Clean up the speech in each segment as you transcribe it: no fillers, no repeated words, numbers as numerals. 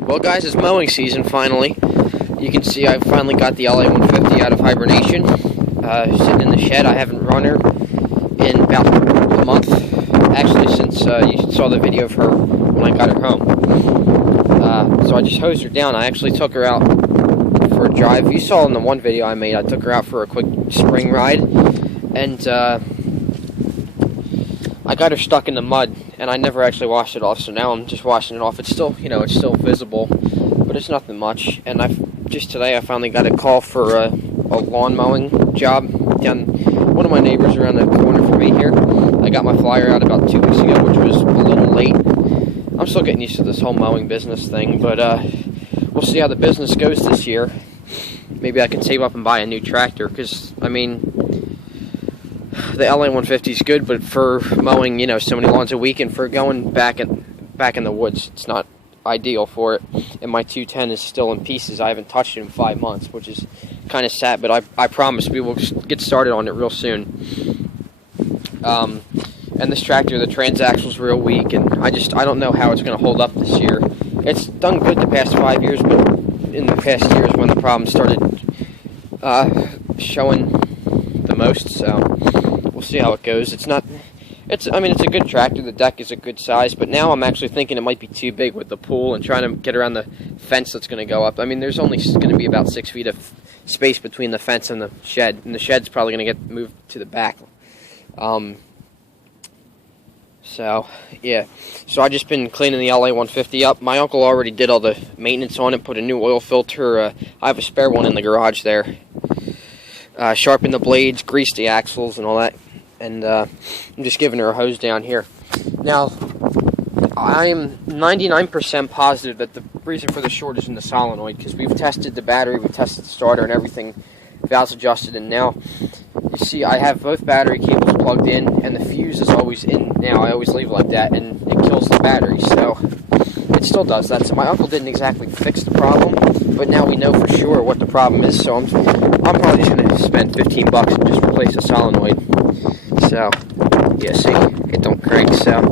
Well, guys, it's mowing season finally. You can see I finally got the LA 150 out of hibernation. Sitting in the shed. I haven't run her in about a month. Actually, since you saw the video of her when I got her home. So I just hosed her down. I actually took her out for a drive. You saw in the one video I made, I took her out for a quick spring ride. And I got her stuck in the mud, and I never actually washed it off, so now I'm just washing it off. It's still, it's still visible, but it's nothing much. And just today I finally got a call for a lawn mowing job down one of my neighbors around the corner from me here. I got my flyer out about 2 weeks ago, which was a little late. I'm still getting used to this whole mowing business thing, but we'll see how the business goes this year. Maybe I can save up and buy a new tractor, because, I mean, the LA 150 is good, but for mowing, so many lawns a week, and for going back in the woods, it's not ideal for it. And my 210 is still in pieces. I haven't touched it in 5 months, which is kind of sad, but I promise we will get started on it real soon. And this tractor, the transaxle's real weak, and I don't know how it's going to hold up this year. It's done good the past 5 years, but in the past years when the problem started showing the most, so we'll see how it goes. It's a good tractor. The deck is a good size, but now I'm actually thinking it might be too big with the pool and trying to get around the fence that's going to go up. I mean, there's only going to be about 6 feet of space between the fence and the shed, and the shed's probably going to get moved to the back. So, yeah. So I've just been cleaning the LA 150 up. My uncle already did all the maintenance on it, put a new oil filter. I have a spare one in the garage there. Sharpened the blades, greased the axles and all that. And I'm just giving her a hose down here. Now, I'm 99% positive that the reason for the short is in the solenoid, because we've tested the battery, we've tested the starter and everything, valves adjusted, and now, you see, I have both battery cables plugged in, and the fuse is always in now. I always leave it like that, and it kills the battery, so it still does that. So my uncle didn't exactly fix the problem, but now we know for sure what the problem is, so I'm probably just going to spend $15 and just replace the solenoid. So, yeah, see, it don't crank, so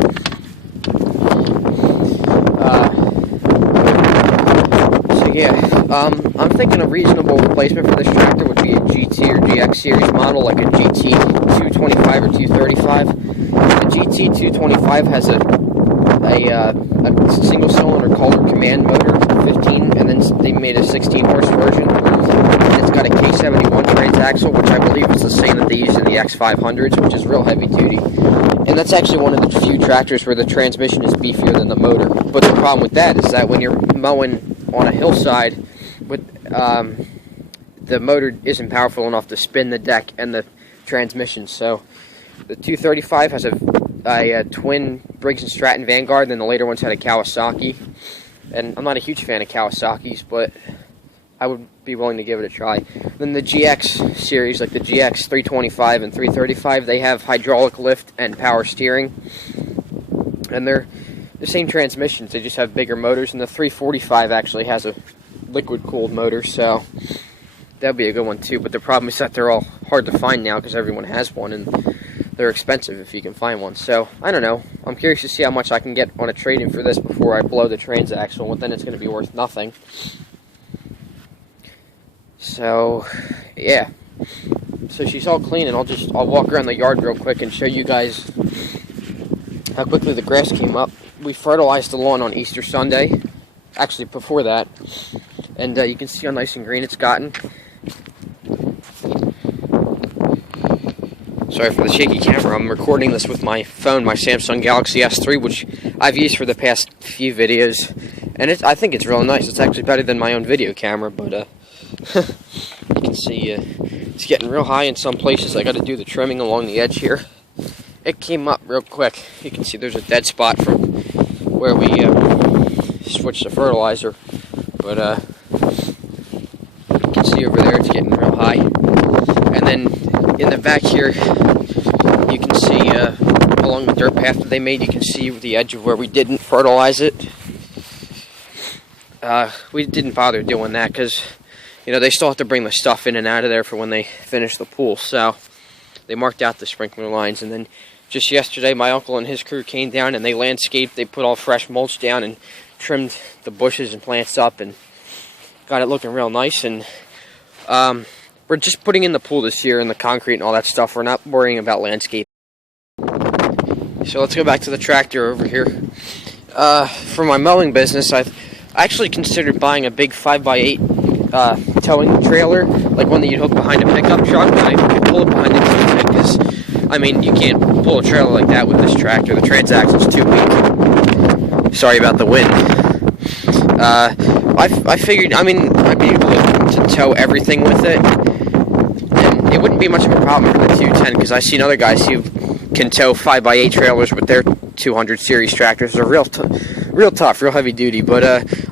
yeah, I'm thinking a reasonable replacement for this tractor would be a GT or GX series model, like a GT 225 or 235. The GT 225 has a single cylinder Calder command motor, 15, and then they made a 16 horse version. And it's got a K71 transaxle, which I believe is the same that they use in the X500s, which is real heavy duty. And that's actually one of the few tractors where the transmission is beefier than the motor. But the problem with that is that when you're mowing on a hillside, with the motor isn't powerful enough to spin the deck and the transmission. So the 235 has a twin Briggs & Stratton Vanguard, then the later ones had a Kawasaki. And I'm not a huge fan of Kawasaki's, but I would be willing to give it a try. Then the GX series, like the GX 325 and 335, they have hydraulic lift and power steering. And they're the same transmissions, they just have bigger motors, and the 345 actually has a liquid-cooled motor, so that would be a good one too. But the problem is that they're all hard to find now because everyone has one, and they're expensive if you can find one. So, I don't know. I'm curious to see how much I can get on a trade-in for this before I blow the transaxle, and then it's going to be worth nothing. So, yeah. So she's all clean, and I'll walk around the yard real quick and show you guys how quickly the grass came up. We fertilized the lawn on Easter Sunday, actually before that, and you can see how nice and green it's gotten. Sorry for the shaky camera. I'm recording this with my phone, my Samsung Galaxy S3, which I've used for the past few videos, and I think it's real nice. It's actually better than my own video camera, but you can see it's getting real high in some places. I got to do the trimming along the edge here. It came up real quick. You can see there's a dead spot from where we switched the fertilizer, but you can see over there it's getting real high. And then in the back here, you can see along the dirt path that they made, you can see the edge of where we didn't fertilize it. We didn't bother doing that because, they still have to bring the stuff in and out of there for when they finish the pool, so they marked out the sprinkler lines. And then just yesterday, my uncle and his crew came down and they landscaped. They put all fresh mulch down and trimmed the bushes and plants up and got it looking real nice. And we're just putting in the pool this year and the concrete and all that stuff. We're not worrying about landscape. So let's go back to the tractor over here. For my mowing business, I actually considered buying a big 5x8 towing trailer, like one that you'd hook behind a pickup truck, and I could pull it behind the pickup, because, I mean, you can't pull a trailer like that with this tractor. The transaxle's too weak. Sorry about the wind. I figured, I mean, I'd be able to tow everything with it, and it wouldn't be much of a problem for the 210, because I've seen other guys who can tow 5x8 trailers with their 200 series tractors. They're real tough, real heavy duty. But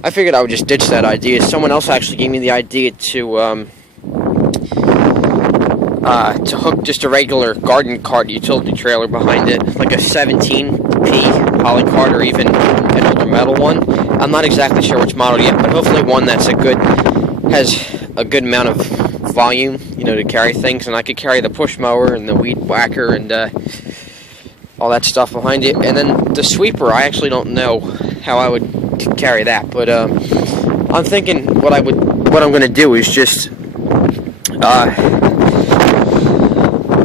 I figured I would just ditch that idea. Someone else actually gave me the idea to hook just a regular garden cart utility trailer behind it, like a 17P poly cart, or even an older metal one. I'm not exactly sure which model yet, but hopefully one that's has a good amount of volume, you know, to carry things. And I could carry the push mower and the weed whacker and all that stuff behind it. And then the sweeper, I actually don't know how I would carry that, but I'm thinking what I'm going to do is just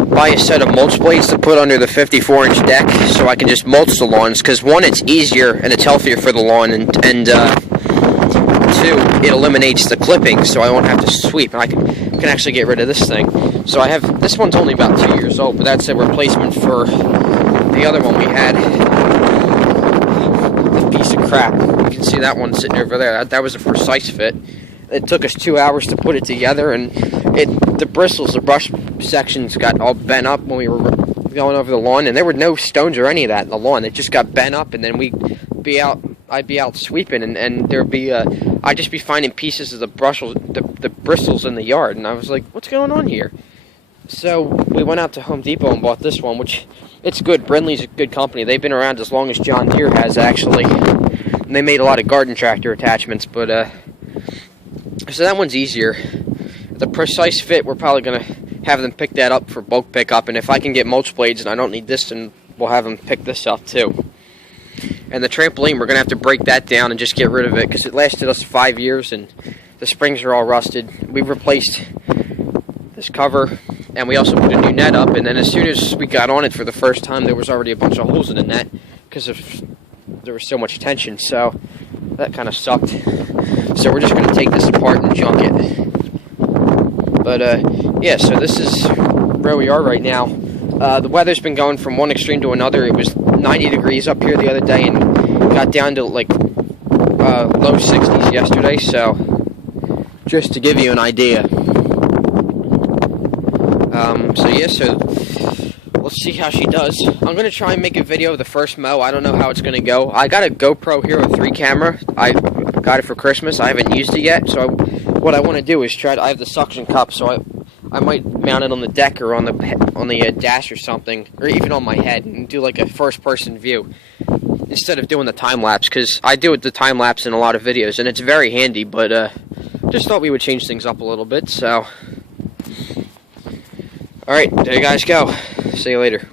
buy a set of mulch blades to put under the 54-inch deck, so I can just mulch the lawns, because one, it's easier and it's healthier for the lawn, and two, it eliminates the clippings, so I won't have to sweep, and I can actually get rid of this thing. So I have, this one's only about 2 years old, but that's a replacement for the other one we had. This piece of crap. You can see that one sitting over there. That was a precise fit. It took us 2 hours to put it together, and the bristles, the brush sections got all bent up when we were going over the lawn, and there were no stones or any of that in the lawn. It just got bent up, and then I'd be out sweeping, and there'd be I'd just be finding pieces of the bristles in the yard, and I was like, what's going on here? So we went out to Home Depot and bought this one, which, it's good. Brindley's a good company. They've been around as long as John Deere has, actually. And they made a lot of garden tractor attachments, but so that one's easier. The precise fit, we're probably going to have them pick that up for bulk pickup, and if I can get mulch blades and I don't need this, then we'll have them pick this up too. And the trampoline, we're going to have to break that down and just get rid of it, because it lasted us 5 years and the springs are all rusted. We replaced this cover, and we also put a new net up, and then as soon as we got on it for the first time, there was already a bunch of holes in the net because there was so much tension, so that kind of sucked. So we're just going to take this apart and junk it. But yeah, so this is where we are right now. The weather's been going from one extreme to another. It was 90 degrees up here the other day and got down to like low 60s yesterday, so just to give you an idea. So yeah, so let's see how she does. I'm going to try and make a video of the first mow. I don't know how it's going to go. I got a GoPro Hero 3 camera. I got it for Christmas. I haven't used it yet, so what I want to do is I have the suction cup, so I might mount it on the deck or on the dash or something, or even on my head, and do like a first-person view instead of doing the time-lapse, because I do the time-lapse in a lot of videos, and it's very handy, but just thought we would change things up a little bit, so... Alright, there you guys go. See you later.